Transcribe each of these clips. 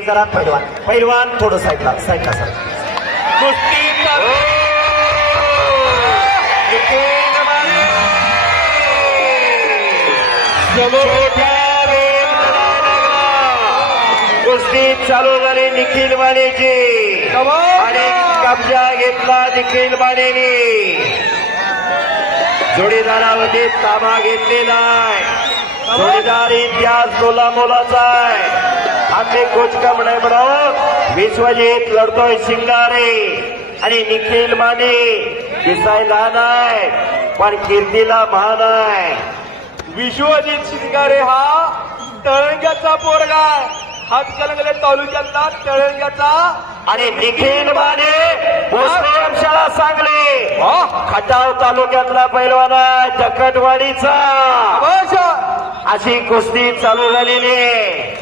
जरा पैलवान. पैलवान थोडं साईडला साईडला सर. कुस्ती चालू. झाली निखिल मानेची. आणि कब्जा घेतला निखिल मानेने. जोडीदारामध्ये ताबा घेतलेला आहे. जोडीदार इतिहास मोला मोलाचा आहे. आम्ही कोच का म्हणाय म्हणून विश्वजित लढतोय शिंगारे. आणि निखिल माने दिसायला लहान आहे पण कीर्तीला महान आहे. विश्वजित शिंगारे हा तळंग्याचा पोरगा. हातकलंगले तालुक्यातला तळंग्याचा आणि निखिल माने वंशाला सांगले. खटाव तालुक्यातला पैलवान अवश्य, अशी कुस्ती चालू झालेली आहे.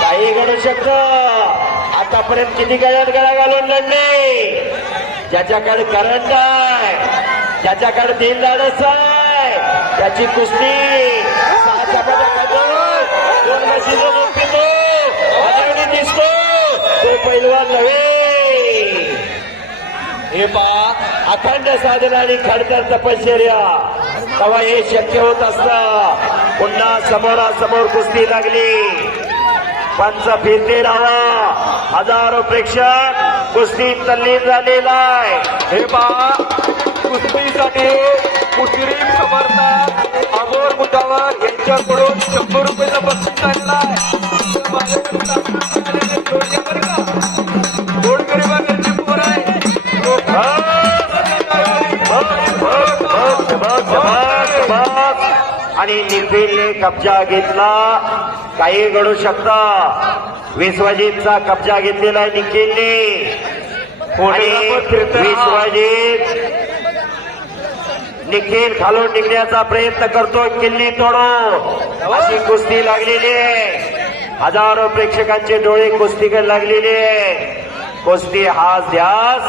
काही घडू शकत. आतापर्यंत किती गळ्यात गळा घालून लढले? ज्याच्याकडे करंट आहे ज्याच्याकडे तीन लाडस आहे. त्याची कुस्ती दिसतो तो पैलवान नव्हे. हे अखंड साधना आणि खडतर तपश्चर्या. तेव्हा हे शक्य होत असतं पुन्हा समोरासमोर कुस्ती लागली. पंच फिरते राहा. हजारो प्रेक्षक कुस्ती तल्लीन झालेला आहे. हे पहा कुस्तीसाठी मुस्लिम समर्थक अमोर मुठावर यांच्याकडून शंभर रुपयाचा बक्षीस पोर आहे. आणि निखिलने कब्जा घेतला. काही घडू शकता. विश्वजितचा कब्जा घेतलेला आहे निखिलने. आणि विश्वजित निखिल खालून निघण्याचा प्रयत्न करतो किल्ली तोडो. अशी कुस्ती लागलेली आहे. हजारो प्रेक्षकांचे डोळे कुस्तीकडे लागलेले आहे. कुस्ती हाच ध्यास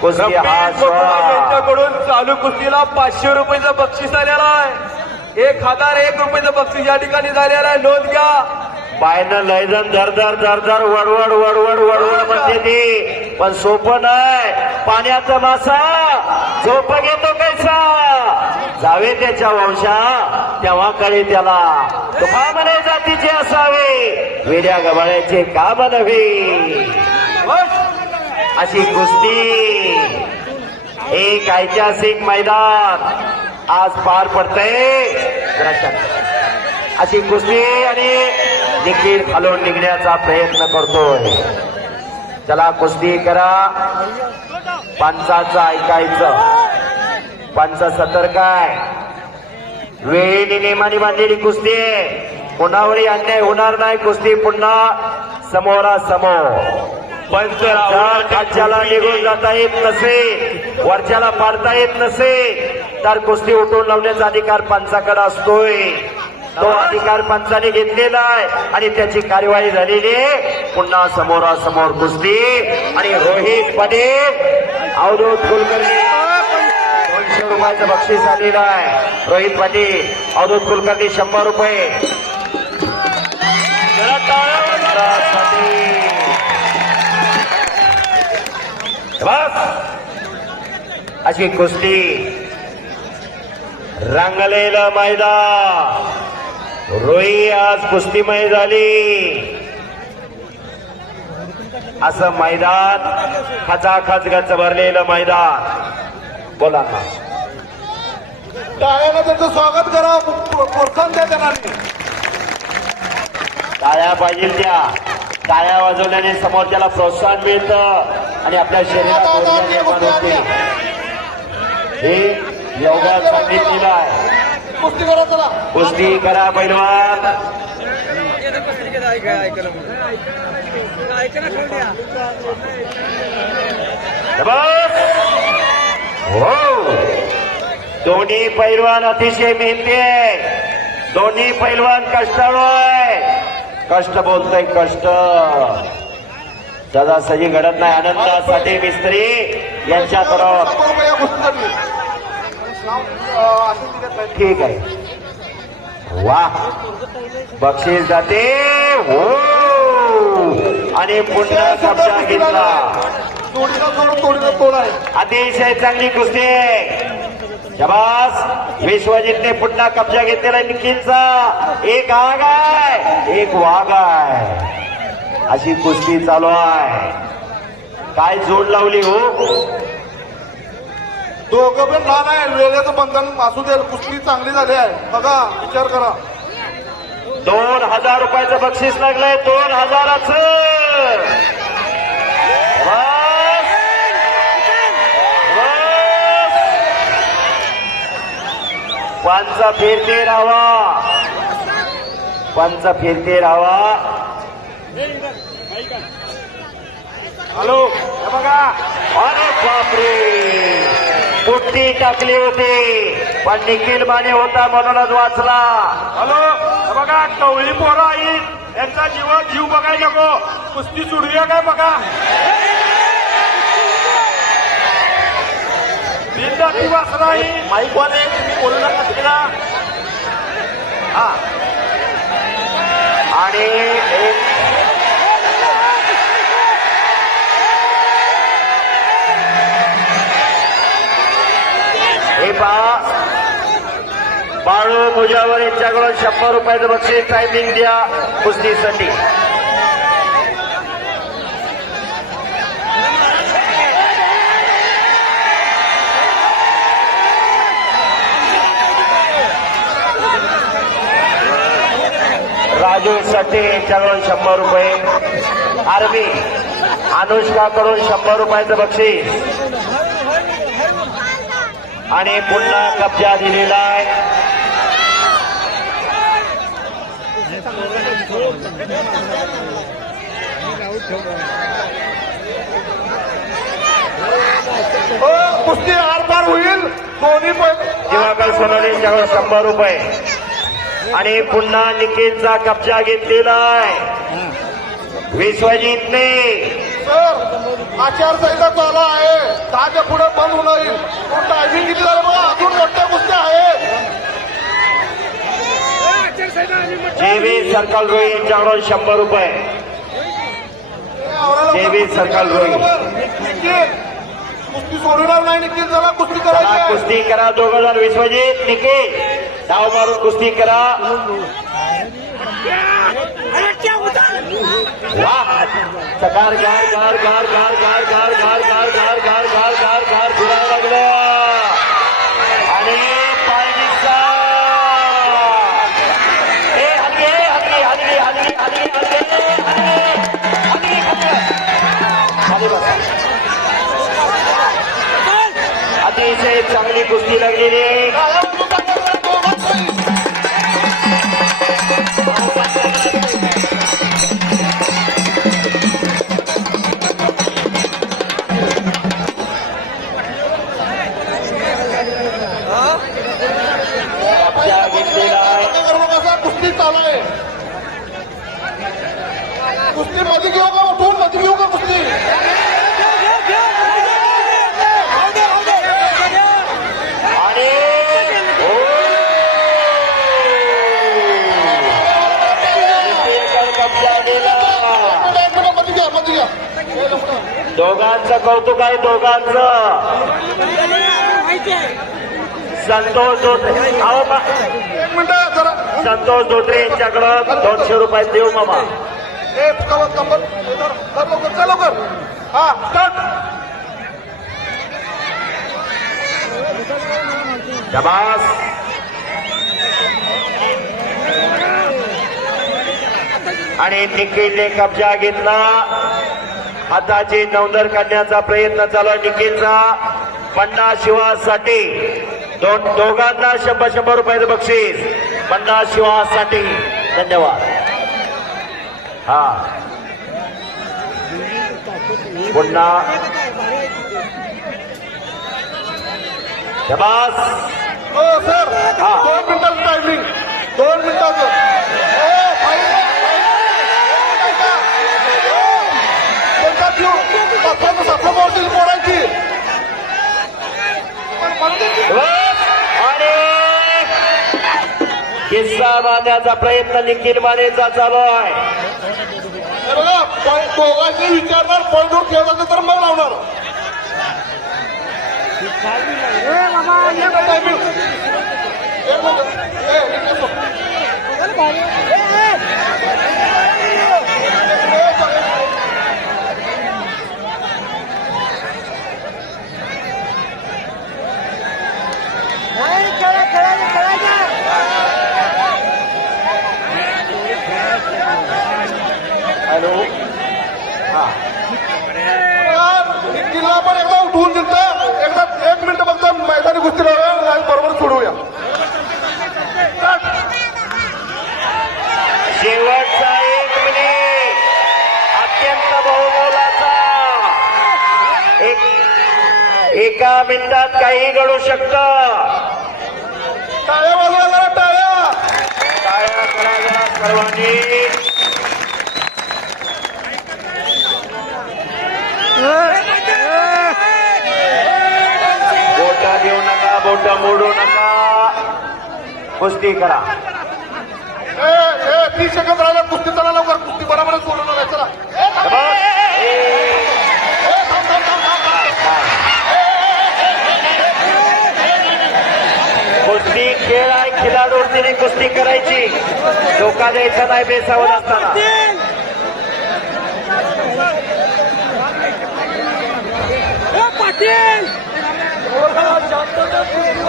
कुस्ती. यांच्याकडून चालू कुस्तीला पाचशे रुपयाचं बक्षीस आलेलं आहे. एक हजार एक रुपयाचं बक्षीस या ठिकाणी झालेलं आहे. नोंद घ्या. बायनं लयजन धर धर धर धर वडवड वडवड वडवड म्हणते ती. पण सोपं नाही. पाण्याचा मासा. झोप घेतो कैसा? जावे त्याच्या वंशा तेव्हा कळे त्याला. तो का म्हणे जातीचे असावे. वेड्या गबाळ्याचे का बनवे? अशी कुस्ती. एक ऐतिहासिक मैदान. आज पार पडतंय. अशी कुस्ती आणि देखील खालून निघण्याचा प्रयत्न करतोय. चला कुस्ती करा. पंचाचं ऐकायचं. पंच सतर्क आहे. वेळेने नेमाने बांधलेली कुस्ती आहे. कोणावरही अन्याय होणार नाही. कुस्ती पुन्हा समोरासमोर. जर खालच्याला निघून जाता येत नसेल वरच्याला पाडता येत नसेल तर कुस्ती उठवून लावण्याचा अधिकार पंचाकडे असतोय. तो अधिकार पंचाने घेतलेला आहे. आणि त्याची कार्यवाही झालेली पुन्हा समोरासमोर कुस्ती. आणि रोहित पटेल अवधूत कुलकर्णी. दोनशे रुपयाचं बक्षीस आलेलं आहे. रोहित पाटील अवधूत कुलकर्णी शंभर रुपये. अशी कुस्ती. रंगलेलं मैदान. रोही आज कुस्तीमय झाली. असं मैदान खचाखच गच भरलेलं मैदान. बोला ना. टाळ्यानं त्यांचं स्वागत करा. प्रोत्साहन द्या त्यांना. टाळ्या पाहिजे त्या. टाळ्या वाजवल्याने समोरच्याला प्रोत्साहन मिळतं आणि आपल्या शरीरात ऊर्जा निर्माण होते हे योगात सांगितलेलं आहे. कुस्ती करा चला. कुस्ती करा पैलवान. हो. दोन्ही पैलवान अतिशय मेहनती आहे दोन्ही पैलवान कष्टाळू आहे कष्ट बोलतोय कष्ट. सदासजी घडत नाही आनंदासाठी मिस्त्री यांच्याकडून शंभर रुपये या गोष्टीसाठी नाव, अं, असेल तिथे काही. ठीक आहे. वा. बक्षीस जाते. हो. आणि पुन्हा कब्जा घेतला. अतिशय चांगली कुस्ती शबास. विश्वजितने पुन्हा कब्जा घेतलेला निखिलचा. एक आग आहे एक वाघ आहे. अशी कुस्ती चालू आहे. काय जोड लावली हो? दोघं पण लहान आहे वेळेचं बंधन असू दे कुस्ती चांगली झाली आहे. बघा विचार करा. दोन हजार रुपयाचं बक्षीस लागलंय दोन हजाराच पंचा फिरते राहावा पंच फिरते राहावा हॅलो बघा. अरे बापरे. पुट्टी टाकली होती पण निखिल माने होता म्हणूनच वाचला. हॅलो बघा टवळी पोरं आई यांचा जीव जीव बघायला नको. कुस्ती सोडूया काय बघा. बिनधास्ती वासरा ही माईक वाले तुम्ही बोलू नका. बाजूला. हा. आणि एक हे पहा. बाळू मुजावर यांच्याकडून शंभर रुपयाचं बक्षीस टायमिंग द्या. कुस्तीसाठी. राजू सट्टे यांच्याकडून शंभर रुपये. आर्मी अनुष्काकडून शंभर रुपयाचं बक्षीस. आणि पुन्हा कब्जा दिलेला आहे. हो कुस्ती आर पार होईल. दोन्ही पण. दिवाकर सोनवणे यांच्याकडून शंभर रुपये. आणि पुन्हा निखिलचा कब्जा घेतलेला आहे विश्वजितने आचारसंहिता चालू आहे. दहाच्या पुढे बंद होणार टायमिंग किती झालं अजून मोठ्या कुस्त्या आहेत. जेवी सर्कल रोई यांच्याकडून शंभर रुपये. जेवी सर्कल रोई कुस्ती सोडणार नाही निखिल चला कुस्ती करायची. कुस्ती करा दोघ जण. विश्वजित निखिल डाव मारून कुस्ती करा सकार गार गार गार गार गार गार गार गार गार गार गार गार गार अतिशय चांगली कुस्ती लागलेली दोघांचं कौतुक आहे दोघांचं. संतोष धोत्रे संतोष धोत्रे यांच्याकडं दोनशे रुपये देऊ मामा. लवकर शबास. आणि तिकीट कब्जा घेतला. हाताची नवदर काढण्याचा प्रयत्न चालू आहे निखिलचा. पन्नास शिवासाठी दोन दोघांना शंभर शंभर रुपयाचं बक्षीस. पन्नास शिवासाठी. धन्यवाद. हा. पुन्हा. शबास. हो सर. हा. दोन मिनिटाचं टायमिंग दोन मिनिटाचं. जखम कोणाची किस्सा प्रयत्न निखिल मानेचा चालू आहे. दोघांचे विचारणार पळडूर खेळवायचं तर मग लावणार. ए, इकडे बघ. हॅलो. बघा, निखिलला पण एकदा उठवून दिलं एकदा एक मिनिट फक्त मैदानी कुस्ती लावूया बरोबर सोडवूया शेवटचा एक मिनिट. अत्यंत बहुमोलाचा. एक एका मिनिटात काही घडू शकतं. टाळ्या वाजवा जरा टाळ्या. टाळ्या करा जरा सर्वांनी. बोटा देऊ नका बोट मोडू नका. कुस्ती करा. तीस सेकंद राहिला कुस्ती चला लवकर कुस्ती बरोबरच सोडवणार आहे चला. कुस्ती खेळ आहे खिलाडूंनी कुस्ती करायची. धोका द्यायचा नाही बेसावत असताना.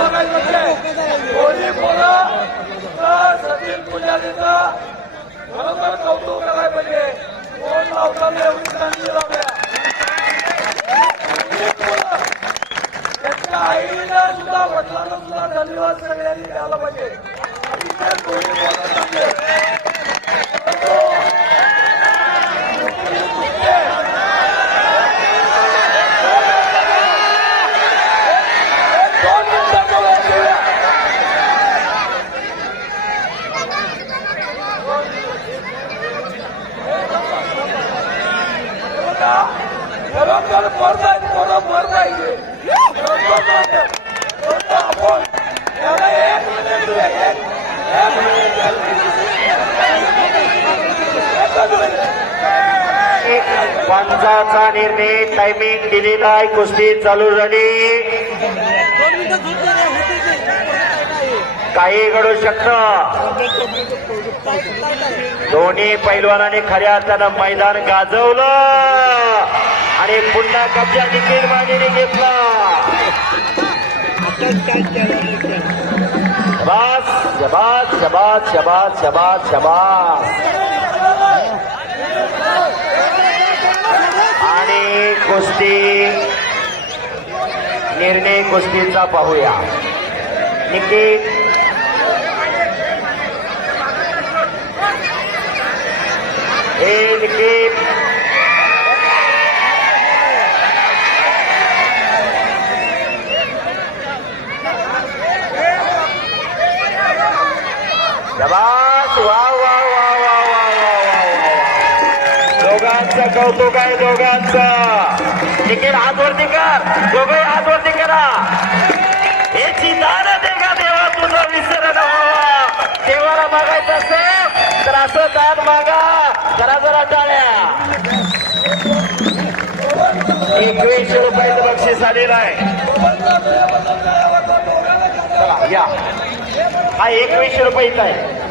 कोणी बोला तर सचिन पुजारीचा बरोबर कौतुक करायला पाहिजे. खरोखर आपण एक मिनिट एक- पंचाचा निर्णय टायमिंग दिलेला आहे कुस्ती चालू झाली. काही घडू शकत. दोन्ही पैलवानाने खऱ्या अर्थानं मैदान गाजवलं. आणि पुन्हा कब्जा निखिल मानेने घेतला. शबास शबास शबास शबास शबास शबास. आणि कुस्ती निर्णय कुस्तीचा पाहूया. निखिल हे निखिल शबास. वा वा वा वा वा दोघांचं कौतुक आहे दोघांचं. तिकीट हातवरती कर. दोघे हातवरती करा. हे चितानं ते का देवा तुझं विसरण देवाला मागायचं असेल तर असं दान मागा. जरा जरा टाळ्या. एकवीसशे रुपयाचं बक्षीस आलेलं आहे. या. हा एकवीसशे रुपयाचा आहे.